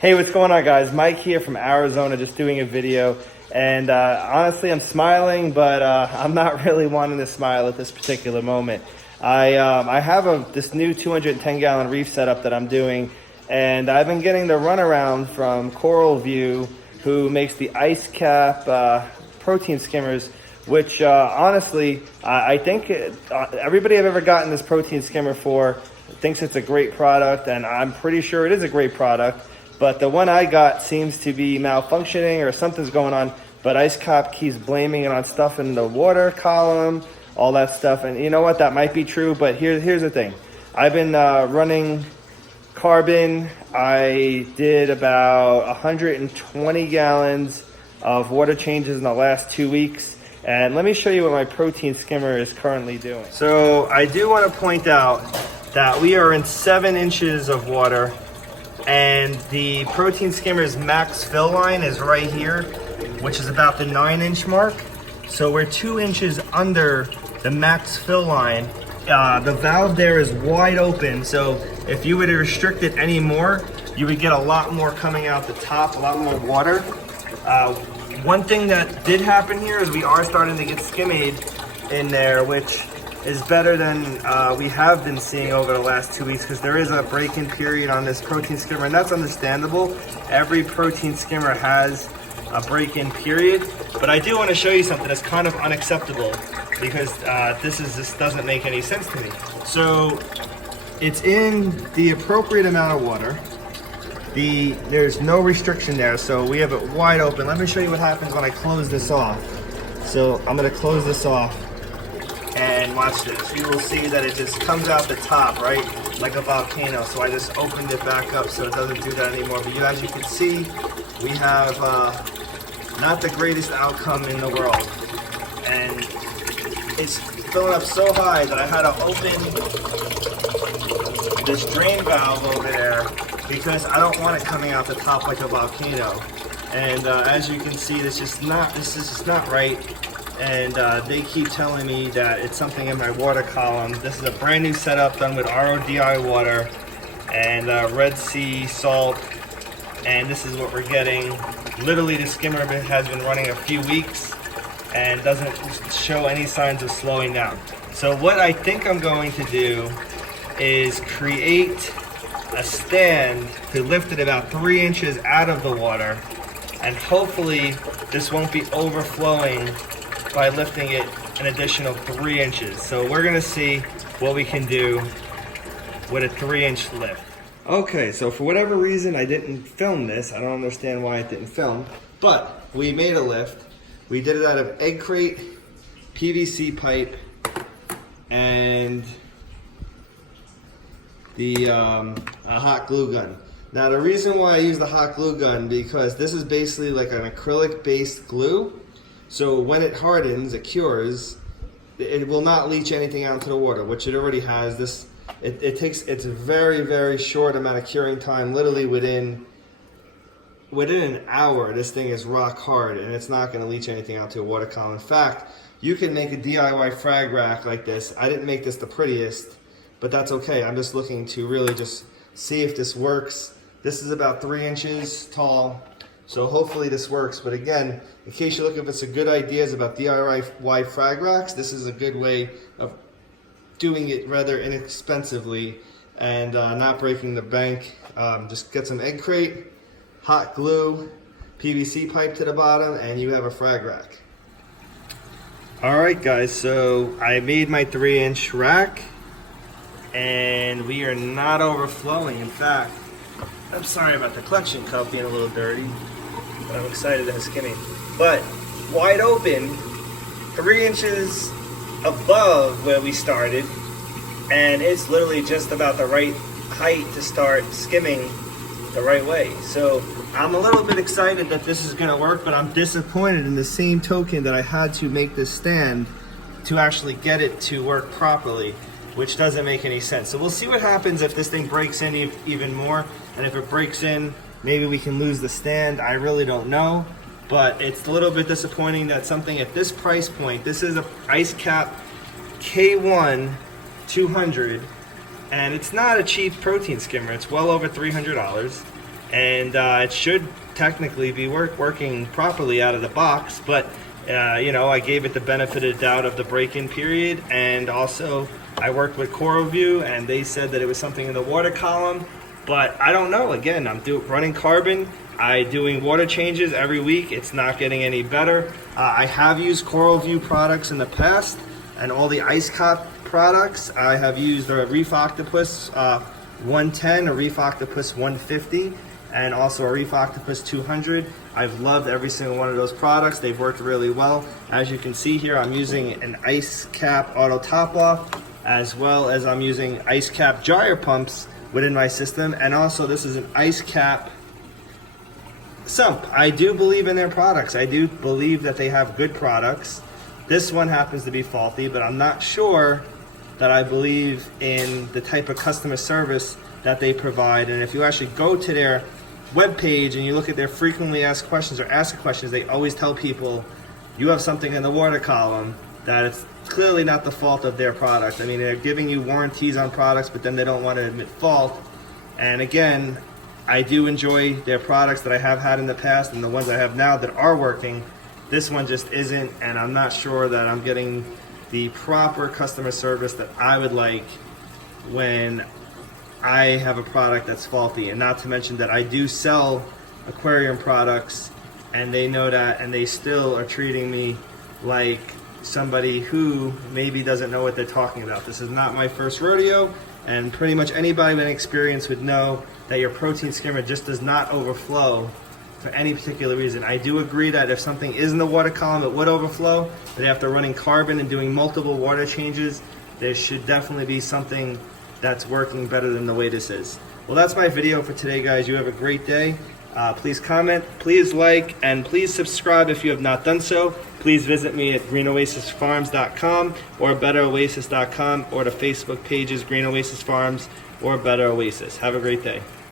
Hey, what's going on, guys? Mike here from Arizona, just doing a video. And honestly, I'm smiling, but I'm not really wanting to smile at this particular moment. I have this new 210-gallon Reef setup that I'm doing, and I've been getting the runaround from Coral Vue, who makes the IceCap protein skimmers, which honestly, I think everybody I've ever gotten this protein skimmer for thinks it's a great product, and I'm pretty sure it is a great product. But the one I got seems to be malfunctioning or something's going on, but IceCap keeps blaming it on stuff in the water column, all that stuff. And you know what, that might be true, but here's the thing. I've been running carbon. I did about 120 gallons of water changes in the last 2 weeks. And let me show you what my protein skimmer is currently doing. So I do want to point out that we are in 7 inches of water, and the protein skimmer's max fill line is right here, which is about the 9-inch mark. So we're 2 inches under the max fill line. The valve there is wide open, so if you were to restrict it any more, you would get a lot more coming out the top, a lot more water. One thing that did happen here is we are starting to get skimmade in there, which is better than we have been seeing over the last 2 weeks, because there is a break-in period on this protein skimmer, and that's understandable. Every protein skimmer has a break-in period, but I do want to show you something that's kind of unacceptable, because this doesn't make any sense to me. So it's in the appropriate amount of water. There's no restriction there, so we have it wide open. Let me show you what happens when I close this off. So I'm going to close this off. And watch this. You will see that it just comes out the top, right? Like a volcano. So I just opened it back up so it doesn't do that anymore. But as you can see, we have not the greatest outcome in the world. And it's filling up so high that I had to open this drain valve over there, because I don't want it coming out the top like a volcano. And as you can see, this is just not right. And they keep telling me that it's something in my water column. This is a brand new setup done with RODI water and Red Sea salt, and this is what we're getting. Literally, the skimmer has been running a few weeks and doesn't show any signs of slowing down. So what I think I'm going to do is create a stand to lift it about 3 inches out of the water, and hopefully this won't be overflowing by lifting it an additional 3 inches. So we're gonna see what we can do with a 3-inch lift. Okay, so for whatever reason I didn't film this. I don't understand why it didn't film, but we made a lift. We did it out of egg crate, PVC pipe, and a hot glue gun. Now the reason why I use the hot glue gun, because this is basically like an acrylic based glue. So when it hardens, it cures, it will not leach anything out into the water, which it already has. It's a very, very short amount of curing time. Literally within an hour, this thing is rock hard, and it's not going to leach anything out to a water column. In fact, you can make a DIY frag rack like this. I didn't make this the prettiest, but that's okay. I'm just looking to really just see if this works. This is about 3 inches tall. So hopefully this works, but again, in case you're looking for some good ideas about DIY frag racks, this is a good way of doing it rather inexpensively and not breaking the bank. Just get some egg crate, hot glue, PVC pipe to the bottom, and you have a frag rack. All right, guys, so I made my 3-inch rack, and we are not overflowing. In fact, I'm sorry about the collection cup being a little dirty, but I'm excited to have skimming. But wide open, 3 inches above where we started, and it's literally just about the right height to start skimming the right way. So I'm a little bit excited that this is gonna work, but I'm disappointed in the same token that I had to make this stand to actually get it to work properly, which doesn't make any sense. So we'll see what happens if this thing breaks in even more, and if it breaks in, maybe we can lose the stand. I really don't know, but it's a little bit disappointing that something at this price point, this is a IceCap K1 200, and it's not a cheap protein skimmer. It's well over $300. and it should technically be working properly out of the box, but you know, I gave it the benefit of the doubt of the break-in period, and also I worked with Coral Vue and they said that it was something in the water column, but I don't know. Again, I'm running carbon, doing water changes every week. It's not getting any better. I have used Coral Vue products in the past, and all the IceCap products. I have used a Reef Octopus 110, a Reef Octopus 150, and also a Reef Octopus 200. I've loved every single one of those products. They've worked really well. As you can see here, I'm using an IceCap auto top off, as well as I'm using IceCap gyre pumps within my system, and also this is an IceCap sump. I do believe in their products. I do believe that they have good products. This one happens to be faulty, but I'm not sure that I believe in the type of customer service that they provide. And if you actually go to their webpage and you look at their frequently asked questions or ask questions, they always tell people you have something in the water column that it's clearly not the fault of their product. I mean, they're giving you warranties on products, but then they don't want to admit fault. And again, I do enjoy their products that I have had in the past and the ones I have now that are working. This one just isn't, and I'm not sure that I'm getting the proper customer service that I would like when I have a product that's faulty. And not to mention that I do sell aquarium products, and they know that, and they still are treating me like somebody who maybe doesn't know what they're talking about. This is not my first rodeo, and pretty much anybody with experience would know that your protein skimmer just does not overflow for any particular reason. I do agree that if something is in the water column, it would overflow, but after running carbon and doing multiple water changes, there should definitely be something that's working better than the way this is. Well, that's my video for today, guys. You have a great day. Please comment, please like, and please subscribe if you have not done so. Please visit me at greenoasisfarms.com or betteroasis.com, or the Facebook pages Green Oasis Farms or Better Oasis. Have a great day.